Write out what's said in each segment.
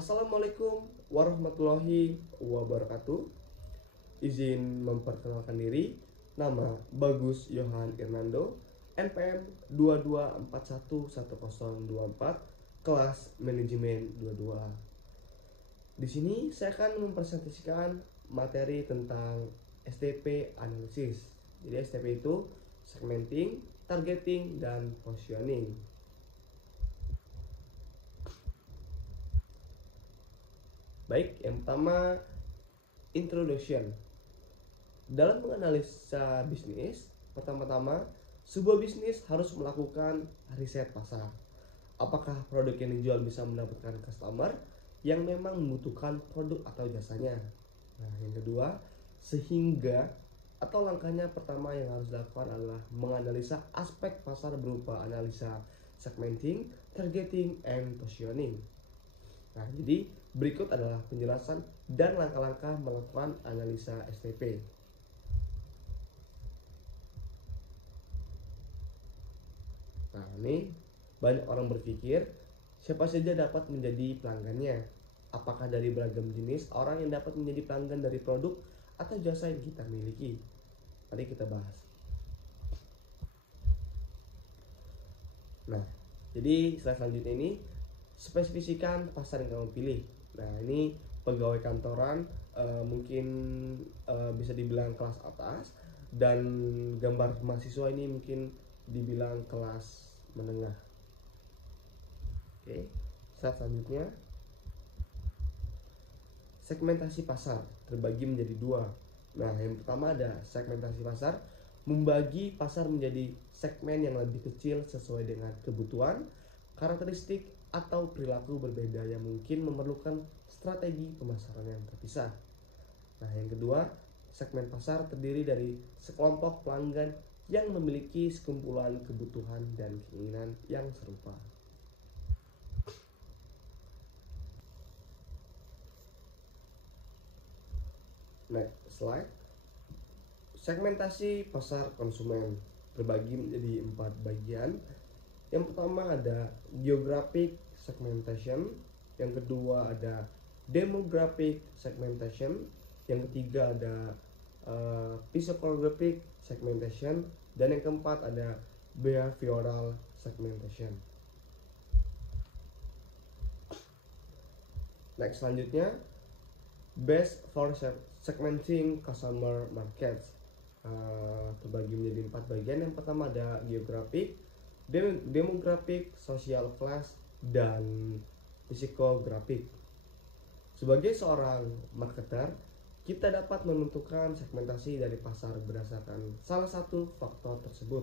Assalamualaikum warahmatullahi wabarakatuh. Izin memperkenalkan diri. Nama Bagus Yohan Irnando, NPM 22411024, kelas manajemen 22. Di sini saya akan mempresentasikan materi tentang STP analisis. Jadi STP itu segmenting, targeting, dan positioning. Baik, yang pertama introduction. Dalam menganalisa bisnis, pertama-tama sebuah bisnis harus melakukan riset pasar. Apakah produk yang dijual bisa mendapatkan customer yang memang membutuhkan produk atau jasanya. Nah, yang kedua, sehingga atau langkahnya pertama yang harus dilakukan adalah menganalisa aspek pasar berupa analisa segmenting, targeting, and positioning. Nah, jadi berikut adalah penjelasan dan langkah-langkah melakukan analisa STP. Nah, ini banyak orang berpikir siapa saja dapat menjadi pelanggannya. Apakah dari beragam jenis orang yang dapat menjadi pelanggan dari produk atau jasa yang kita miliki? Mari kita bahas. Nah, jadi slide selanjutnya ini spesifikasikan pasar yang kamu pilih. Nah, ini pegawai kantoran, mungkin bisa dibilang kelas atas, dan gambar mahasiswa ini mungkin dibilang kelas menengah. Oke, slide selanjutnya. Segmentasi pasar terbagi menjadi dua. Nah, yang pertama ada segmentasi pasar, membagi pasar menjadi segmen yang lebih kecil sesuai dengan kebutuhan, karakteristik, atau perilaku berbeda yang mungkin memerlukan strategi pemasaran yang terpisah. Nah, yang kedua, segmen pasar terdiri dari sekelompok pelanggan yang memiliki sekumpulan kebutuhan dan keinginan yang serupa. Next slide. Segmentasi pasar konsumen terbagi menjadi 4 bagian. Yang pertama ada geographic segmentation, yang kedua ada demographic segmentation, yang ketiga ada psychographic segmentation, dan yang keempat ada behavioral segmentation. Next, selanjutnya best for segmenting customer markets, terbagi menjadi 4 bagian. Yang pertama ada geographic, demographic, social class, dan psychographic. Sebagai seorang marketer, kita dapat menentukan segmentasi dari pasar berdasarkan salah satu faktor tersebut.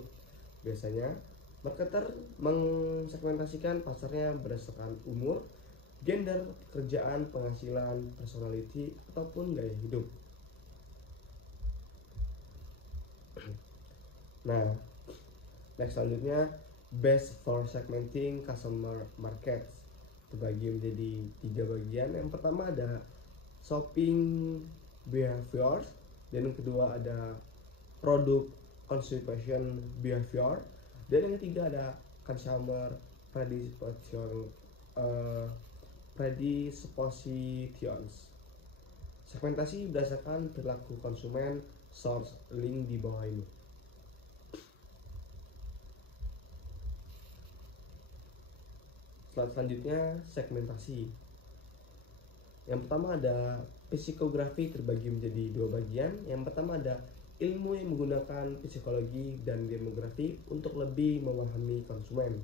Biasanya, marketer mengsegmentasikan pasarnya berdasarkan umur, gender, pekerjaan, penghasilan, personality, ataupun gaya hidup. Nah, next selanjutnya best for segmenting customer markets terbagi menjadi 3 bagian. Yang pertama ada shopping behaviors, dan yang kedua ada product consumption behavior, dan yang ketiga ada consumer predispositions. Segmentasi berdasarkan perilaku konsumen, source link di bawah ini. Slide selanjutnya segmentasi. Yang pertama ada psikografi terbagi menjadi 2 bagian. Yang pertama ada ilmu yang menggunakan psikologi dan demografi untuk lebih memahami konsumen.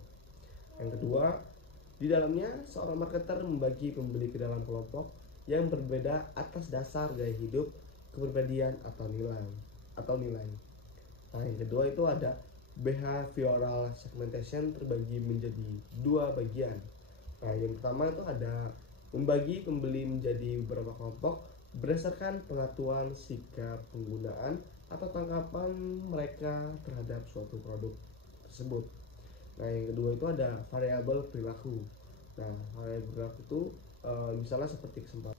Yang kedua, di dalamnya seorang marketer membagi pembeli ke dalam kelompok yang berbeda atas dasar gaya hidup, kepribadian, atau nilai. Nah, yang kedua itu ada behavioral segmentation terbagi menjadi 2 bagian. Nah, yang pertama itu ada membagi pembeli menjadi beberapa kelompok berdasarkan pengetahuan, sikap, penggunaan, atau tanggapan mereka terhadap suatu produk tersebut. Nah, yang kedua itu ada variabel perilaku. Nah, variabel perilaku itu misalnya seperti kesempatan.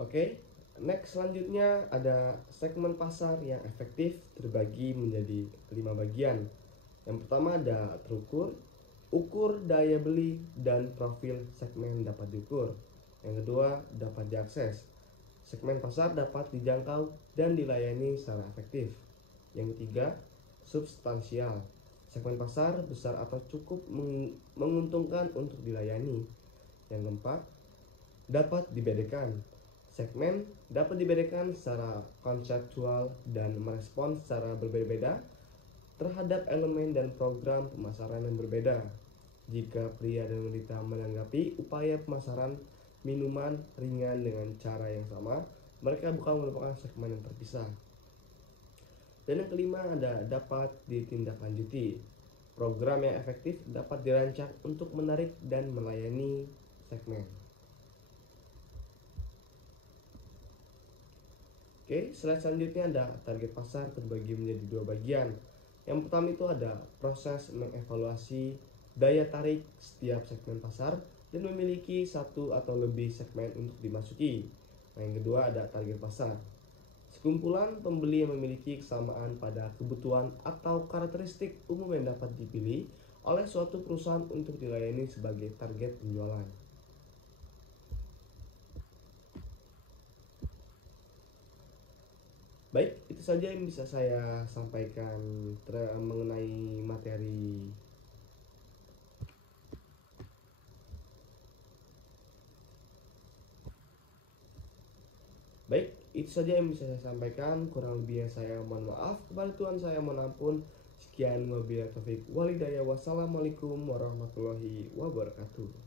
Oke. Next, selanjutnya ada segmen pasar yang efektif terbagi menjadi 5 bagian. Yang pertama ada terukur, Ukur daya beli dan profil segmen dapat diukur. Yang kedua, dapat diakses. Segmen pasar dapat dijangkau dan dilayani secara efektif. Yang ketiga, substansial. Segmen pasar besar atau cukup menguntungkan untuk dilayani. Yang keempat, dapat dibedakan. Segmen dapat dibedakan secara konseptual dan merespons secara berbeda-beda terhadap elemen dan program pemasaran yang berbeda. Jika pria dan wanita menanggapi upaya pemasaran minuman ringan dengan cara yang sama, mereka bukan merupakan segmen yang terpisah. Dan yang kelima ada dapat ditindaklanjuti. Program yang efektif dapat dirancang untuk menarik dan melayani segmen. Oke, slide selanjutnya ada target pasar terbagi menjadi dua bagian. Yang pertama itu ada proses mengevaluasi daya tarik setiap segmen pasar dan memiliki satu atau lebih segmen untuk dimasuki. Nah, yang kedua ada target pasar. Sekumpulan pembeli yang memiliki kesamaan pada kebutuhan atau karakteristik umum yang dapat dipilih oleh suatu perusahaan untuk dilayani sebagai target penjualan. Baik, itu saja yang bisa saya sampaikan mengenai materi. Baik, itu saja yang bisa saya sampaikan. Kurang lebihnya saya mohon maaf. Kepada Tuhan saya mohon ampun. Sekian wabillahi taufik walhidayah. Wassalamualaikum warahmatullahi wabarakatuh.